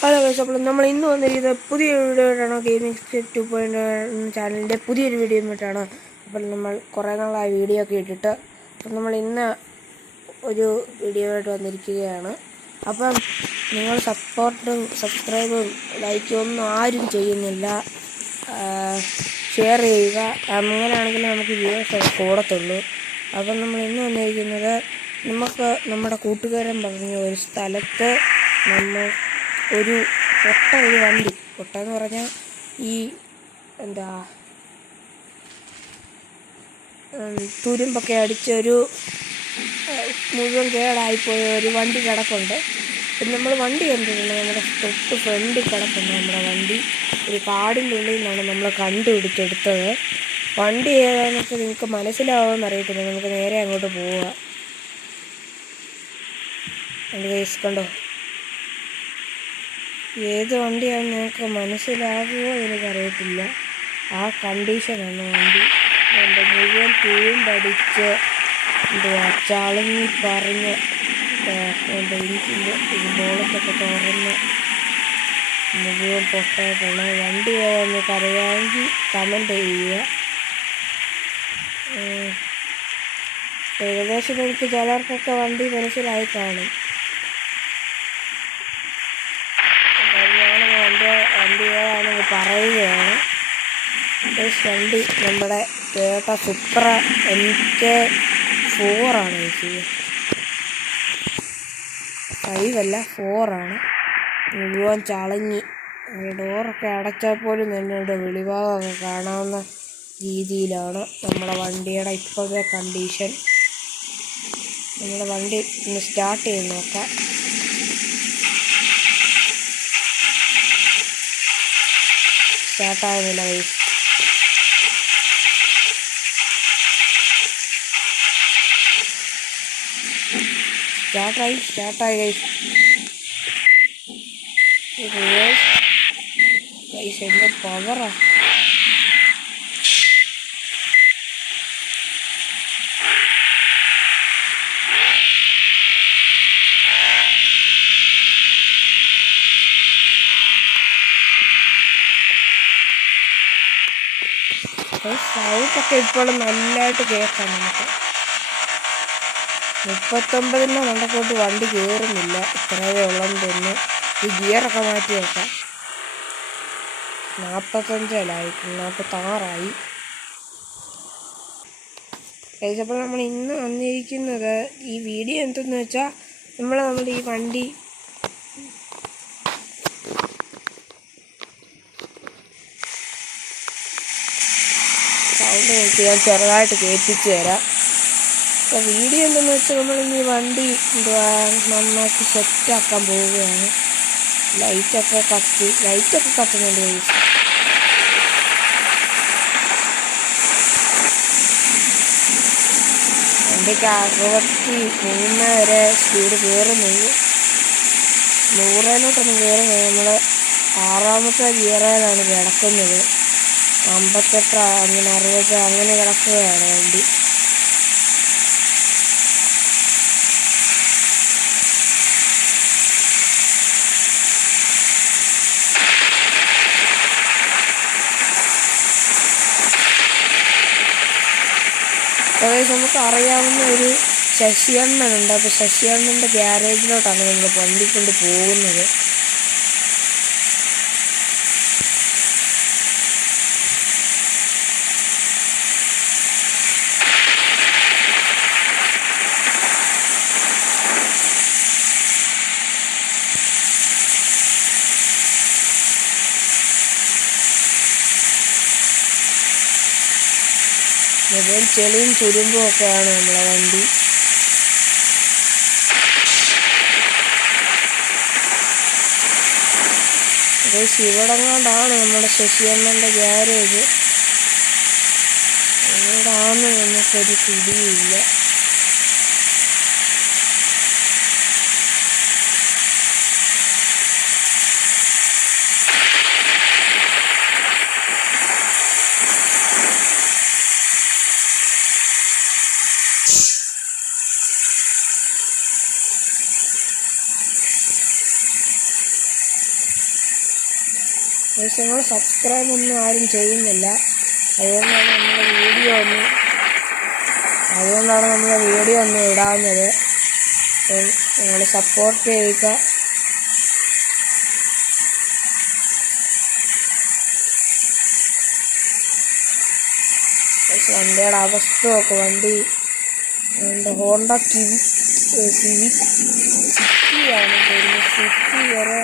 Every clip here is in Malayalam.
ഹലോ ഗൈസ്, അപ്പോൾ നമ്മൾ ഇന്ന് വന്നിരിക്കുന്നത് പുതിയൊരു വീഡിയോ ആയിട്ടാണ്. ഗെയിമിംഗ് 2.0 ചാനലിൻ്റെ പുതിയൊരു വീഡിയോ ആയിട്ടാണ്. അപ്പോൾ നമ്മൾ കുറേ നാളായി വീഡിയോ ഒക്കെ ഇട്ടിട്ട്, അപ്പം നമ്മൾ ഇന്ന് ഒരു വീഡിയോ ആയിട്ട് വന്നിരിക്കുകയാണ്. അപ്പം നിങ്ങൾ സപ്പോർട്ടും സബ്സ്ക്രൈബും ലൈക്കും ഒന്നും ആരും ചെയ്യുന്നില്ല. ഷെയർ ചെയ്യുക, അങ്ങനെയാണെങ്കിൽ നമുക്ക് വ്യൂവേഴ്സ് കൂടത്തുള്ളൂ. അപ്പം നമ്മൾ ഇന്ന് വന്നിരിക്കുന്നത്, നമുക്ക് നമ്മുടെ കൂട്ടുകാരൻ പറഞ്ഞ ഒരു സ്ഥലത്ത് നമ്മൾ ഒരു വണ്ടി പൊട്ടെന്ന് പറഞ്ഞാൽ ഈ തുരുമ്പൊക്കെ അടിച്ചൊരു മുഴുവൻ കേടായിപ്പോയ ഒരു വണ്ടി കിടപ്പുണ്ട്. പിന്നെ നമ്മൾ വണ്ടി കണ്ടിട്ടുണ്ട്, നമ്മുടെ തൊട്ട് ഫ്രണ്ടിൽ കിടപ്പുണ്ട് നമ്മുടെ വണ്ടി. ഒരു കാടിൻ്റെ ഉള്ളിൽ നിന്നാണ് നമ്മൾ കണ്ടുപിടിച്ചെടുത്തത്. വണ്ടി ഏതാണെന്നൊക്കെ നിങ്ങൾക്ക് മനസ്സിലാവുമെന്ന് അറിയത്തില്ല. നമുക്ക് നേരെ അങ്ങോട്ട് പോവുക. എൻ്റെ കേസ് കണ്ടോ, ഏത് വണ്ടിയാണെന്ന് നിങ്ങൾക്ക് മനസ്സിലാകുമോ എനിക്കറിയത്തില്ല. ആ കണ്ടീഷനാണ് വണ്ടി. എൻ്റെ മുഴുവൻ തുരുമ്പടിച്ച് ചളങ്ങി പറഞ്ഞ് എൻ്റെ ഇഞ്ചിൻ്റെ ഇത് ബോളത്തൊക്കെ തുറന്ന് മുഴുവൻ പൊട്ടായിട്ടാണ്. വണ്ടി ഏതാണെന്നൊക്കെ അറിയാമെങ്കിൽ കമൻറ്റ് ചെയ്യുക. ഏകദേശം എനിക്ക് ചിലർക്കൊക്കെ വണ്ടി മനസ്സിലായി കാണും. വണ്ടി ഏതാണെന്ന് പറയുകയാണ്. വണ്ടി നമ്മുടെ ടൊയോട്ട സുപ്ര MK4 ആണ്. 5 അല്ല 4 ആണ്. മുഴുവൻ ചളങ്ങി, ഡോറൊക്കെ അടച്ചാൽ പോലും തന്നെ വെളിഭാഗമൊക്കെ കാണാവുന്ന രീതിയിലാണ് നമ്മുടെ വണ്ടിയുടെ ഇപ്പോഴത്തെ കണ്ടീഷൻ. നമ്മുടെ വണ്ടി ഒന്ന് സ്റ്റാർട്ട് ചെയ്ത് നോക്കാം. സ്റ്റാർട്ടാകുന്നില്ല ഗൈസ്. സ്റ്റാർട്ടായി ഗൈസ്. ഗൈസ് എൻ്റെ പവറാ. സൗണ്ടൊക്കെ ഇപ്പോഴും നല്ലതായിട്ട് കേൾക്കാം. നമുക്ക് 39 മണ്ടക്കോട്ട് വണ്ടി കയറുന്നില്ല. ഇത്രയേ ഉള്ളെന്ന് തോന്നുന്നു. ഈ ഗിയറൊക്കെ മാറ്റി വെക്കാം. 45 46 കഴിച്ചപ്പോൾ നമ്മൾ ഇന്ന് വന്നിരിക്കുന്നത്, ഈ വീഡിയോ എന്തെന്ന് വെച്ചാൽ നമ്മുടെ ഈ വണ്ടി സൗണ്ട് നോക്കി ഞാൻ ചെറുതായിട്ട് കേൾപ്പിച്ച് തരാം. അപ്പോൾ വീഡിയോ എന്തെന്ന് വെച്ചാൽ നമ്മളിന്ന് ഈ വണ്ടി നന്നാക്കി സെറ്റാക്കാൻ പോവുകയാണ്. ലൈറ്റൊക്കെ കത്തുന്നുണ്ട് ഗൈസ്. വണ്ടിക്ക് 63 വരെ സ്പീഡ് കയറുന്നുണ്ട്. 100-ലോട്ടൊന്നും കയറുന്നത് നമ്മൾ 6ാമത്തെ ഗിയറിലാണ് കിടക്കുന്നത്. 58 അങ്ങനെ 60 അങ്ങനെ കിടക്കുകയാണ് വണ്ടി. നമുക്ക് അറിയാവുന്ന ഒരു ശശിയണ്ണനുണ്ട്. അപ്പോൾ ശശിയണ്ണൻ്റെ ഗ്യാരേജിലോട്ടാണ് നമ്മൾ വണ്ടി കൊണ്ട് പോകുന്നത്. മുഴുവൻ ചെളിയും തുരുമ്പും ഒക്കെയാണ് നമ്മളെ വണ്ടി. ഇവിടെങ്ങാണ്ടാണ് നമ്മുടെ ശശിയണ്ണൻ്റെ ഗ്യാരേജ്. എവിടാന്ന് നമുക്കൊരു പിടിയില്ല. പക്ഷേ നിങ്ങൾ സബ്സ്ക്രൈബ് ഒന്നും ആരും ചെയ്യുന്നില്ല. അതുകൊണ്ടാണ് നമ്മുടെ വീഡിയോ ഒന്ന് ഇടാവുന്നത്. അപ്പം നിങ്ങൾ സപ്പോർട്ട് ചെയ്യുക. വണ്ടിയുടെ അവസ്ഥയൊക്കെ വണ്ടി ഹോണ്ട സിവിക് സിറ്റിയാണ്. സിറ്റി വരെ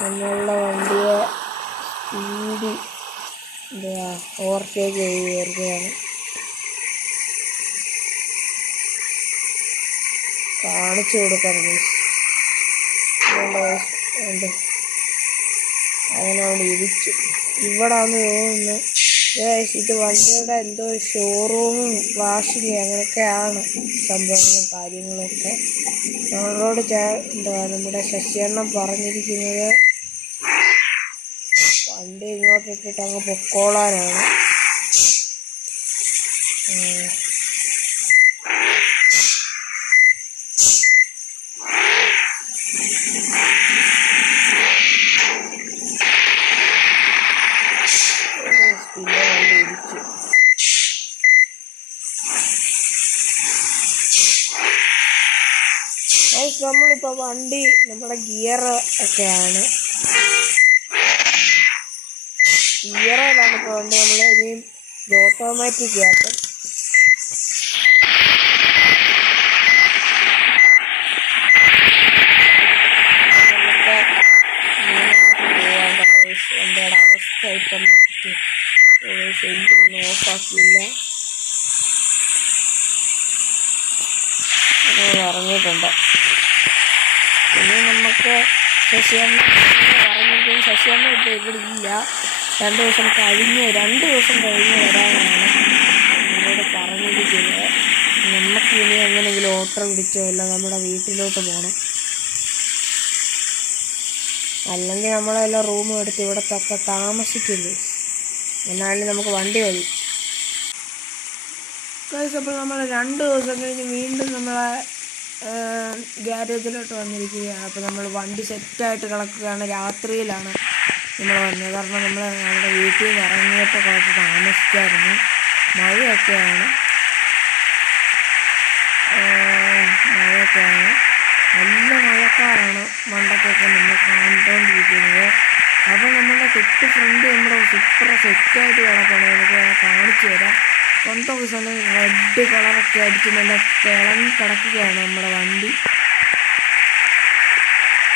നമ്മളുടെ വണ്ടിയെ സ്പീഡ് ഓവർടേക്ക് ചെയ്ത് കയറുകയാണ്. കാണിച്ചു കൊടുക്കണം. അങ്ങനെ അവിടെ ഇരിച്ചു. ഇവിടാന്ന് തോന്നുന്നു. ഇത് വണ്ടിയുടെ എന്തോ ഷോറൂമും വാഷിങ് അങ്ങനെയൊക്കെയാണ് സംഭവങ്ങളും കാര്യങ്ങളൊക്കെ. നമ്മളോട് നമ്മുടെ ശശിയണ്ണൻ പറഞ്ഞിരിക്കുന്നത് വണ്ടി ഇങ്ങോട്ടിട്ടിട്ട് അങ്ങ് പൊക്കോളാനാണ്. പിന്നെ വണ്ടി ഇടിച്ചു. നമ്മളിപ്പോൾ വണ്ടി നമ്മുടെ ഗിയർ ഒക്കെയാണ്. ഗിയറിലാണ് ഇപ്പോൾ വണ്ടി. നമ്മൾ ഇനിയും ഓട്ടോമാറ്റിക് ആക്കും. വണ്ടിയുടെ അവസ്ഥ ഇപ്പം നോക്കിയിട്ട് ശരിക്കും ഓഫാക്കിയില്ല. ഇറങ്ങിയിട്ടുണ്ട്. പിന്നെ നമുക്ക് ശശിയണ്ണ ഇപ്പോൾ ഇവിടെ ഇല്ല. 2 ദിവസം കഴിഞ്ഞ് വരാനാണ് എന്നോട് പറഞ്ഞിരിക്കുന്നത്. നമുക്ക് ഇനി എങ്ങനെയെങ്കിലും ഓട്ടോ പിടിച്ചോ അല്ല നമ്മുടെ വീട്ടിലോട്ട് പോകണം. അല്ലെങ്കിൽ നമ്മളെല്ലാം റൂം എടുത്ത് ഇവിടെ താമസിക്കില്ലേ. എന്നാലും നമുക്ക് വണ്ടി മതി. അപ്പോൾ നമ്മൾ 2 ദിവസം കഴിഞ്ഞ് വീണ്ടും നമ്മളെ ഗ്യാരേജിലോട്ട് വന്നിരിക്കുകയാണ്. അപ്പോൾ നമ്മൾ വണ്ടി സെറ്റായിട്ട് കിടക്കുകയാണ്. രാത്രിയിലാണ് നമ്മൾ വന്നത്. കാരണം നമ്മൾ നമ്മുടെ വീട്ടിൽ നിന്ന് ഇറങ്ങിയപ്പോൾ കുറച്ച് താമസിച്ചായിരുന്നു. മഴയൊക്കെയാണ്. നല്ല മഴക്കാറാണ് മണ്ടക്കൊക്കെ നമ്മൾ കണ്ടുകൊണ്ടിരിക്കുന്നത്. അപ്പോൾ നമ്മളുടെ തൊട്ട് ഫ്രണ്ട് നമ്മുടെ സൂപ്പർ സെറ്റായിട്ട് കിടക്കണം. നമുക്ക് കാണിച്ചു തരാം. കൊണ്ടൊക്കെ സ്ഥലം റെഡ് കളറൊക്കെ അടിച്ച് നല്ല തിളങ്ങി കിടക്കുകയാണ് നമ്മുടെ വണ്ടി.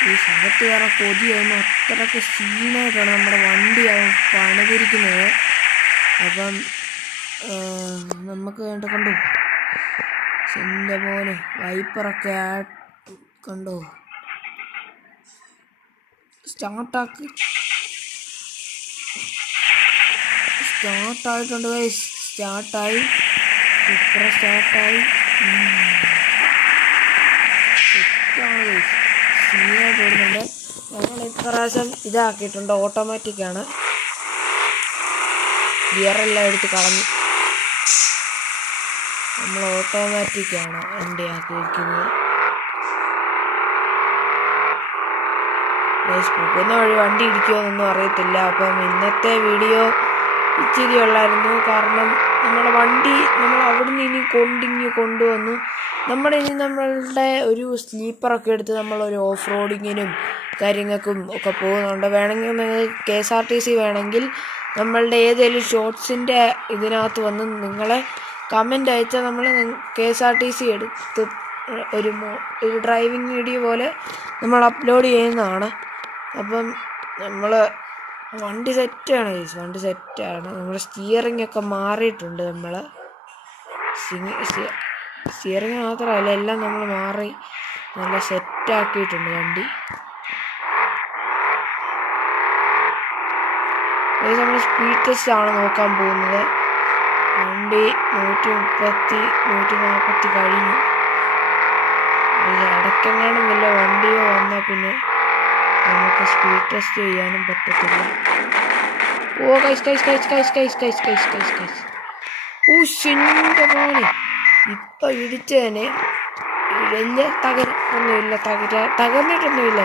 ഈ സ്ഥലത്ത് കയറാൻ കൊതിയായിരുന്നു. അത്രയ്ക്ക് സീനായിട്ടാണ് നമ്മുടെ വണ്ടി പണിതിരിക്കുന്നത്. അപ്പം നമുക്ക് കണ്ടു എൻ്റെ പോലെ വൈപ്പറൊക്കെ കണ്ടോ. സ്റ്റാർട്ടായിട്ടുണ്ട് ഗൈസ്. സ്റ്റാർട്ടായി. സീനായിട്ട് വരുന്നുണ്ട്. ഞങ്ങൾ ഇപ്രാവശ്യം ഇതാക്കിയിട്ടുണ്ട്. ഓട്ടോമാറ്റിക്കാണ്. ഗിയറെല്ലാം എടുത്ത് കളഞ്ഞു. നമ്മൾ ഓട്ടോമാറ്റിക്കാണ് വണ്ടി ആക്കിയിരിക്കുന്നത്. പോകുന്ന വഴി വണ്ടി ഇടിക്കുമോയെന്നൊന്നും അറിയത്തില്ല. അപ്പം ഇന്നത്തെ വീഡിയോ ഇച്ചിരി ഉള്ളായിരുന്നു. കാരണം നമ്മുടെ വണ്ടി നമ്മൾ അവിടുന്ന് ഇനി കൊണ്ടുവന്നു. നമ്മളുടെ ഒരു സ്ലീപ്പറൊക്കെ എടുത്ത് നമ്മളൊരു ഓഫ് റോഡിങ്ങിനും കാര്യങ്ങൾക്കും ഒക്കെ പോകുന്നുണ്ട്. വേണമെങ്കിൽ നിങ്ങൾ KSRTC വേണമെങ്കിൽ നമ്മളുടെ ഏതെങ്കിലും ഷോർട്സിൻ്റെ ഇതിനകത്ത് വന്ന് നിങ്ങളെ കമൻ്റ് അയച്ചാൽ നമ്മൾ KSRTC എടുത്ത് ഒരു ഡ്രൈവിംഗ് വീഡിയോ പോലെ നമ്മൾ അപ്ലോഡ് ചെയ്യുന്നതാണ്. അപ്പം നമ്മൾ വണ്ടി സെറ്റാണ്. നമ്മുടെ സ്റ്റിയറിംഗ് ഒക്കെ മാറിയിട്ടുണ്ട്. നമ്മൾ സ്റ്റിയറിംഗ് മാത്രമല്ല എല്ലാം നമ്മൾ മാറി നല്ല സെറ്റാക്കിയിട്ടുണ്ട് വണ്ടി. നമ്മൾ സ്പീഡ് ടെസ്റ്റ് ആണ് നോക്കാൻ പോകുന്നത്. വണ്ടി 130 140 കഴിഞ്ഞു. ഇടയ്ക്കെങ്ങാനും വല്ല വണ്ടിയോ വന്നാൽ പിന്നെ നമുക്ക് സ്പീഡ് ടെസ്റ്റ് ചെയ്യാനും പറ്റത്തില്ല. ഓ കൈസ് ഓ ശിൻ്റെ പോലെ ഇപ്പം ഇടിച്ചതിന് വലിയ തകർന്നിട്ടൊന്നുമില്ല.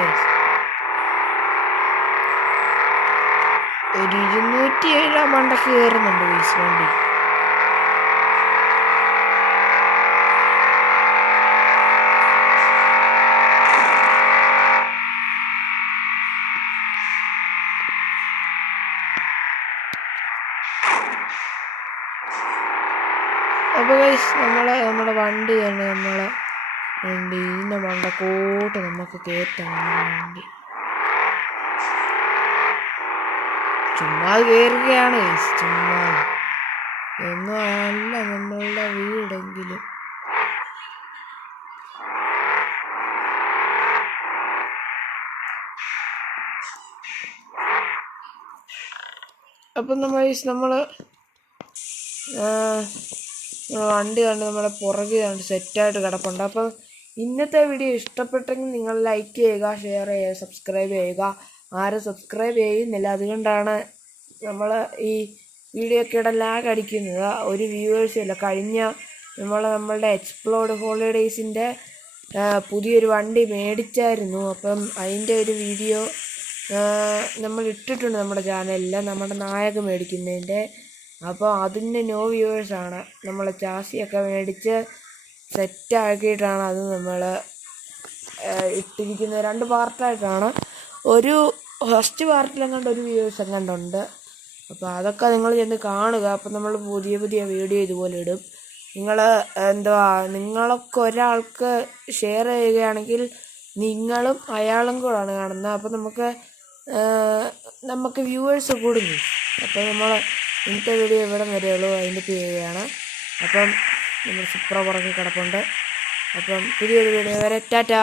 ഒരു 207 മണ്ടക്ക് കയറുന്നുണ്ട് ഗൈസ് വണ്ടി. അപ്പോൾ ഗൈസ് നമ്മുടെ വണ്ടി തന്നെ വണ്ടി ഇതിൻ്റെ മണ്ടക്കോട്ട് നമുക്ക് കയറ്റാം. വണ്ടി ചുമ്മാ കയറുകയാണ് ഗൈസ്, ചുമ്മാ ഒന്നും അല്ല നമ്മളുടെ വീടെങ്കിലും. അപ്പം നമ്മൾ വണ്ടി കണ്ട് നമ്മളെ പുറകെ കണ്ട് സെറ്റായിട്ട് കിടപ്പുണ്ട്. അപ്പം ഇന്നത്തെ വീഡിയോ ഇഷ്ടപ്പെട്ടെങ്കിൽ നിങ്ങൾ ലൈക്ക് ചെയ്യുക, ഷെയർ ചെയ്യുക, സബ്സ്ക്രൈബ് ചെയ്യുക. ആരും സബ്സ്ക്രൈബ് ചെയ്യുന്നില്ല, അതുകൊണ്ടാണ് നമ്മൾ ഈ വീഡിയോ ഒക്കെ ഇവിടെ ലാഗ് അടിക്കുന്നത്. ഒരു വ്യൂവേഴ്സും ഇല്ല. കഴിഞ്ഞ നമ്മളുടെ എക്സ്പ്ലോർഡ് ഹോളിഡേയ്സിൻ്റെ പുതിയൊരു വണ്ടി മേടിച്ചായിരുന്നു. അപ്പം അതിൻ്റെ ഒരു വീഡിയോ നമ്മൾ ഇട്ടിട്ടുണ്ട് നമ്മുടെ ചാനലിൽ, നമ്മുടെ നായക മേടിക്കുന്നതിൻ്റെ. അപ്പോൾ അതിൻ്റെ നോ വ്യൂവേഴ്സാണ്. നമ്മൾ ചാസിയൊക്കെ മേടിച്ച് സെറ്റാക്കിയിട്ടാണ് അത് നമ്മൾ ഇട്ടിരിക്കുന്നത്. 2 പാർട്ടായിട്ടാണ്. ഒരു ഫസ്റ്റ് പാർട്ടിലെങ്ങാണ്ട് ഒരു വ്യൂവേഴ്സ് എങ്ങാണ്ടുണ്ട്. അപ്പോൾ അതൊക്കെ നിങ്ങൾ ചെന്ന് കാണുക. അപ്പം നമ്മൾ പുതിയ വീഡിയോ ഇതുപോലെ ഇടും. നിങ്ങളൊക്കെ ഒരാൾക്ക് ഷെയർ ചെയ്യുകയാണെങ്കിൽ നിങ്ങളും അയാളും കൂടാണ് കാണുന്നത്. അപ്പോൾ നമുക്ക് വ്യൂവേഴ്സ് കൂടുന്നു. അപ്പോൾ നമ്മൾ ഇന്നത്തെ വീഡിയോ ഇവിടെ വരെയുള്ളൂ, അതിൻ്റെ ചെയ്യുകയാണ്. അപ്പം നമ്മൾ സൂപ്പർ പുറകെ കിടപ്പുണ്ട്. അപ്പം പുതിയൊരു വീഡിയോ വരെ ടാറ്റാ.